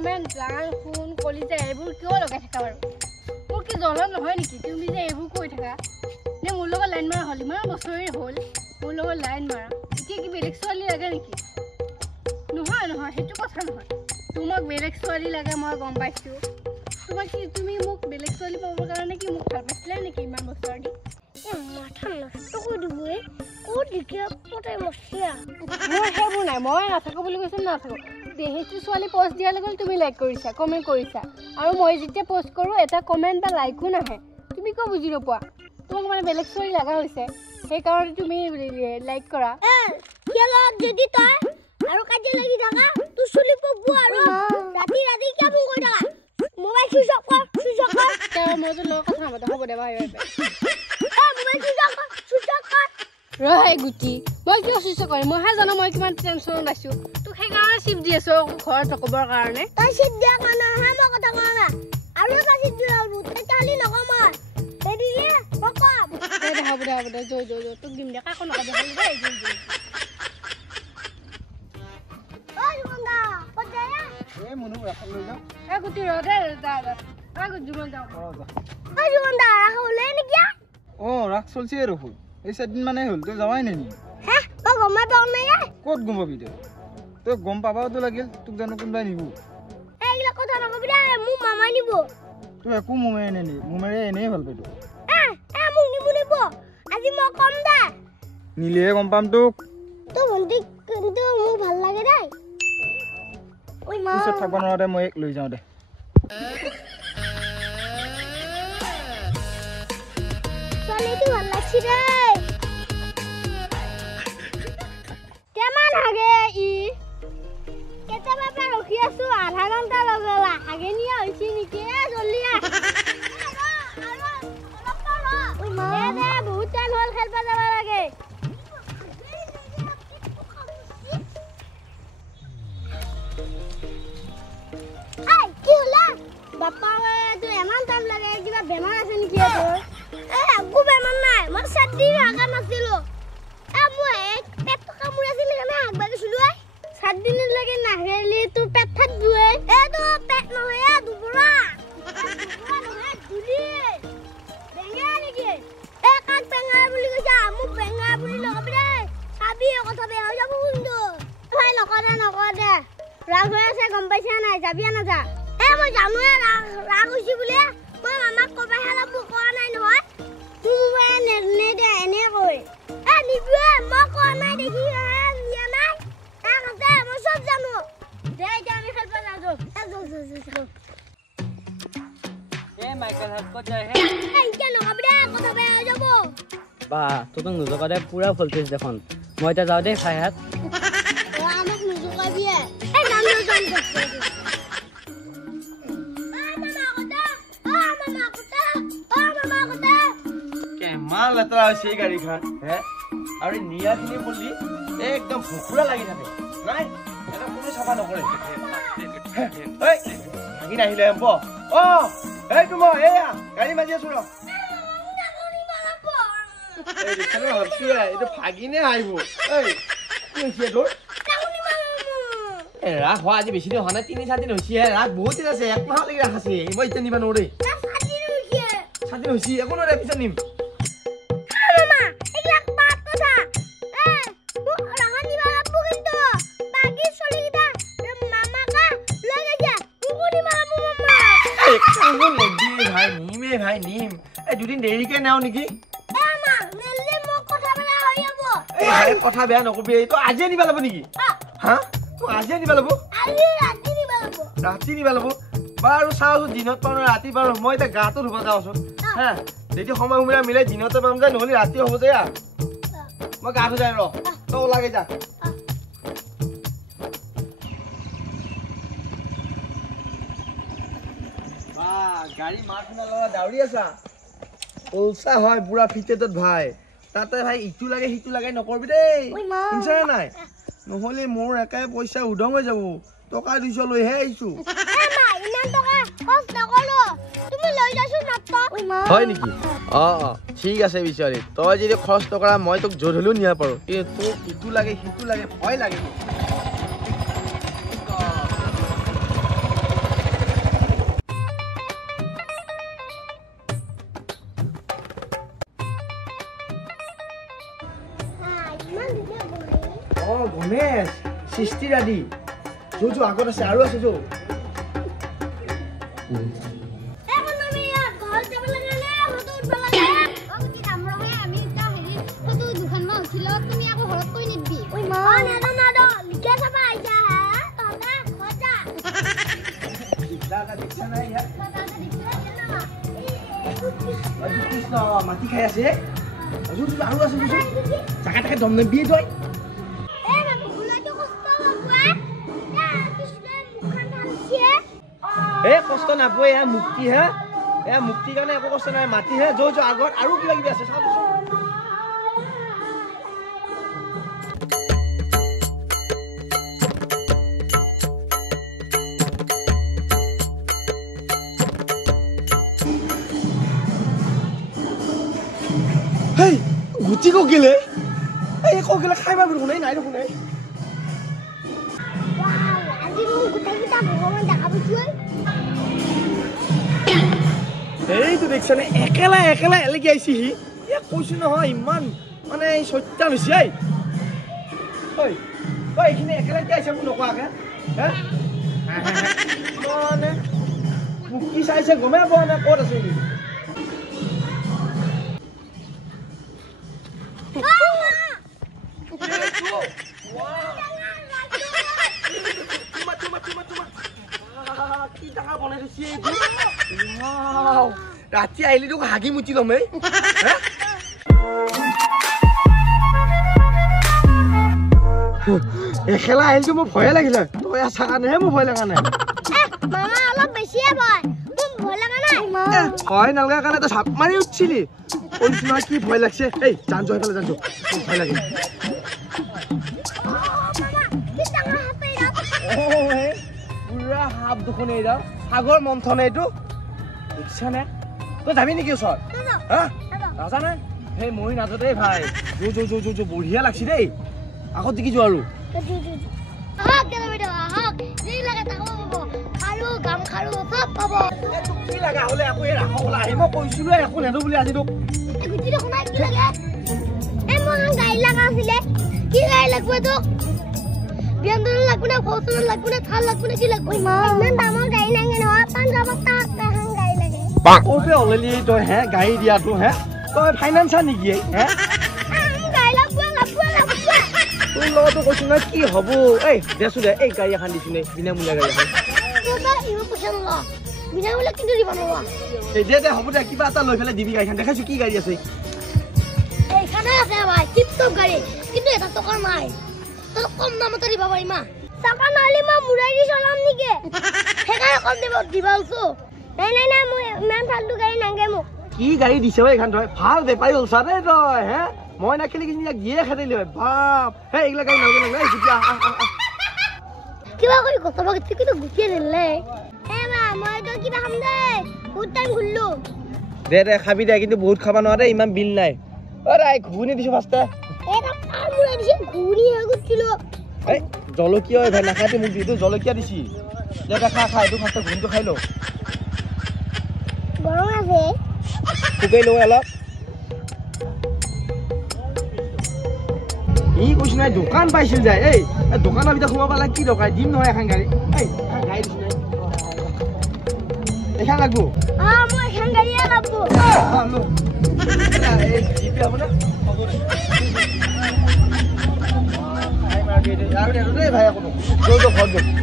comment গান phone কলিজা এইবোৰ কিয় লগাই থাকা বাৰু মোৰ কি জ্বলন নহয় নেকি তুমি যে এইবোৰ কৈ থাকা নে মোৰ লগত লাইন মাৰা হ'ল ইমান বছৰেই হ'ল মোৰ লগত লাইন মাৰা এতিয়া কি বেলেগ ছোৱালী লাগে নেকি নহয় নহয় সেইটো কথা নহয় তোমাক বেলেগ ছোৱালী লাগে মই গম পাইছোঁ তোমাক কি তুমি মোক বেলেগ ছোৱালী পাবৰ কাৰণে কি মোক ভাল পাইছিলা নেকি ইমান বছৰ দি মাথা নষ্ট কৰি দিবই ক'ত দেখিয়া পতাই মচিয়া মোৰ সেইবোৰ নাই মই নাথাকোঁ বুলি কৈছোঁ নাথাকোঁ সেইটো ছোৱালী পষ্ট দিয়াৰ লগে তুমি লাইক কৰিছা কমেণ্ট কৰিছা আৰু মই যেতিয়া পষ্ট কৰোঁ এটা কমেণ্ট বা লাইকো নাহে তুমি কিয় বুজি নোপোৱা তোমাক মানে বেলেগ ছোৱালী লগা হৈছে সেইকাৰণে তুমি লাইক কৰা খেলত যদি তই আৰু কাজিয়া লাগি থাকা তোৰ চুলি পকব আৰু ৰাতি ৰাতি কিয় ফোন কৰি থাকা মোবাইল চুইচ অফ কৰ তেওঁ মই তোৰ লগত কথা নাপাতো হ'ব দে ভাই মোবাইল চুইচ অফ কৰ ৰহে গুটি মই কিয় চুইচ কৰিম মইহে জানো মই কিমান টেনশ্যনত আছোঁ তোক সেইকাৰণে চিপ দি আছোঁ ঘৰত নক'বৰ কাৰণে তই চিপ দিয়া কাৰণেহে মই কথা কোৱা নাই আৰু এটা চিপ দি ল'লো তেতিয়াহ'লে নকওঁ মই তেদিলে মই কম হ'ব দে জয় তোক দিম দে কাকো নক'ব দেই এই মনু ৰাখ লৈ যাও এই গুটি ৰ দে জুমন যাওঁ জুমন দা ৰাখ ওলাই নেকি ৰাখ চলছে আৰু ফুল এই 7 দিন মানে হ'ল তই যাৱাই নাই নেকি হে মই গমাই পাওঁ নাই ক'ত গম পাবি তই গম পাবাওতো লাগিল তোক জানো কোনোবাই নিব এইগিলা কথা নকবি দে মোক মামাই নিব তই একো মোমাই মোমাৰে এনেই ভাল পাই মোক নিব আজি মই কম দে নিলেহে গম পাম তোক তো ভন্টি কিন্তু মোক ভাল লাগে দেই ঐ মা পিছত থাকব নোৱাৰে মই এক লৈ যাওঁ দে ছোৱালীটো ভাল লাগছি দেই কেমান হাগে ই কেতিয়াবা পৰা ৰখি আছো আধা ঘণ্টা লগেলা হাগে নিয়া হৈছে নেকি জল্দি বহুত টাইম হ'ল খেলব যাব লাগে বাপা তুই এমান টাইম লাগে কিবা বেমাৰ আছে নেকি তোৰ একো বেমাৰ নাই মই 7 দিন হাগা নাছিলো মই পেট কামুৰি আছিল কাৰণে হাগবা গৈছিলো 7 দিন লাগে নাহেলি তোৰ পেট ফাট দুৱে তো পেট নহয় দুবৰা নহয় দুলি বেঙা নেকি কাক বেঙা বুলি কৈছা মোক বেঙা বুলি নকবি দে চাবি কথা বেয়া হৈ যাব কিন্তু ভাই নকৰে ৰাগ হৈ আছে গম পাইছা নাই যাবি নাযা মই জানোৱে ৰাগ হৈছে বুলি মই মামাক কবা হেলাব কোৱা নাই নহয় তুমি নেদে এনে কৈ নিবি মই কোৱা নাই দেখি নিয়া নাই আছে মই চব জানো দে এতিয়া আমি খেলব যাওঁ মাইকেল হাত ক'ত যায় এতিয়া নকবি দে কথা বেয়া হৈ যাব বা তোক নোজোকা দে পুৰা ভল্টেজ দেখোন মই এতিয়া যাওঁ দেই খাই হাত আমাক নোজোকাবি নাম লৈ মাল লেতেৰা হৈছে এই গাড়ীখন হে আৰু নিয়াখিনি বুলি একদম ভুকুৰা লাগি থাকে নাই এটা কোনো চাফা নকৰে ভাগি নাহিলে এম্প এই তোমাৰ এয়া গাড়ী মাজি আছো ৰ এইটো ভাগিনে আহিব ৰাস হোৱা আজি বেছি দিন হোৱা নাই 3-4 দিন হৈছে ৰাস বহুত দিন আছে 1 মাহলৈকে ৰাস আছে মই এতিয়া নিবা নোৱাৰি 7 দিন হৈছে একো নোৱাৰে পিছত নিম ভাই নিম এই দুদিন দেৰিকে নাও নেকি কথা বেয়া নকবি এইটো আজিয়ে নিবা ল'ব নেকি হা আজিয়ে নিবা ল'ব ৰাতি নিবা ল'ব বাৰু চাওঁচোন দিনত পাওঁ ৰাতি বাৰু মই এতিয়া গাটো ধুব যাওঁচোন হা যদি সময় সুবিধা মিলাই দিনতে পাম যায় নহ'লে ৰাতি হ'ব যে মই গা ধু যাই ৰ তই ওলাগে যা গাড়ী মাত শুনা লগা দাউৰি আছা উলচা হয় বুঢ়া ফিটেটত ভাই তাতে ভাই ইটো লাগে সিটো লাগে নকৰবি দেই শুনছা নাই নহ'লে মোৰ একাই পইচা উদং হৈ যাব টকা 200 লৈহে আহিছো হয় নেকি ঠিক আছে বিচাৰি তই যদি খৰচ নকৰা মই তোক য'ত হ'লেও নিব পাৰোঁ কিন্তু তোক ইটো লাগে সিটো লাগে ভয় লাগে গণেশ সৃষ্টিৰ আদি যো আগত আছে আৰু আছে যো কৃষ্ণ মাটি খাই আছে আৰু আছে জাগা তাকে দম নেবিয়ে তই কষ্ট নাপায় এয়া মুক্তি হে এয়া মুক্তিৰ কাৰণে একো কষ্ট নাই মাটি হে যো আগত আৰু কিবা কিবি আছে চাওঁ গুটি ককিলে এই ককিলে খাই পাবি দেখোন নাই দেখোন এইটো দেখিছানে একেলা এলেকি আহিছে সি কৈছো নহয় ইমান মানে সত্যা বেছি এইখিনি একেলগে আহিছে মোক নকোৱাকে মানে মোক কি চাইছে গমে পোৱা নাই ক'ত আছে ৰাতি আহিলে তোক হাগি মুচি লম এখেলা আহিলতো মোৰ ভয়ে লাগিলে তই আছা কাৰণেহে মোৰ ভয় লগা নাই ভয় নালাগা কাৰণে তই চাপ মাৰি উঠিছিলি তোমাৰ কি ভয় লাগছে এই জানছো সেইফালে জানছো ভয় লাগে পুৰা সাপ দেখোন এইডাল সাগৰ মন্থন এইটো দেখিছানে তই যাবি নেকি ওচৰত নাজানে সেই মই নাজো দেই ভাই যো বঢ়িয়া লাগছি দেই আগত দেখিছো আৰু কি লাগা হলে আকৌ এই ৰাখবলৈ আহি মই কৈছিলো একো নেদো বুলি আজি তোক অলৰেডি তই হে গাড়ী দিয়াটো হে তই ফাইনেন্সাৰ নেকি তোৰ লগতো কৈছো নহয় কি হব এই দেছো দে এই গাড়ী এখন দিছো নে বিনামূলীয়া গাড়ী এখন দে হ'ব দে কিবা এটা লৈ পেলাই দিবি গাড়ীখন দেখাইছো কি গাড়ী আছে কম দামতে দিব পাৰিমা টকা নহলে মই মুৰাই দি চলাম নেকি সেইকাৰণে কম দিব দিবালছো নাই মই ইমান ফালতু গাড়ী নাগে মোক কি গাড়ী দিছে এইখন তই ভাল বেপাৰী ওলছা দেই তই হে মই নাখেলি কিনি গিয়ে খেদিলি বাপ হে এইগিলা গাড়ী নাগে নাগে কিবা কৰি কথা পাতি কিন্তু গুচিয়ে দিলে মই তো কিবা খাম দে বহুত টাইম ঘুৰলো দে খাবি দে কিন্তু বহুত খাবা নোৱাৰে ইমান বিল নাই অৰাই ঘুগুনি দিছো ফাৰ্ষ্টে জলকীয়া ভাই নাখাই মোক দিটো জলকীয়া দিছি দে খা এইটো ফাৰ্ষ্টে ঘুগুনিটো খাই ল গৰম আছে শুকাই ল অলপ ই কৈছো নাই দোকান পাইছিল যায় এই দোকানৰ ভিতৰত সোমাব লাগে কি দৰকাৰ দিম নহয় এখন গাড়ী গাড়ী দিছো নাই এখন লাগবো মই এখন গাড়ীয়ে লাগবো এই জিপে হ'ব না ভাই আকৌ ঘৰত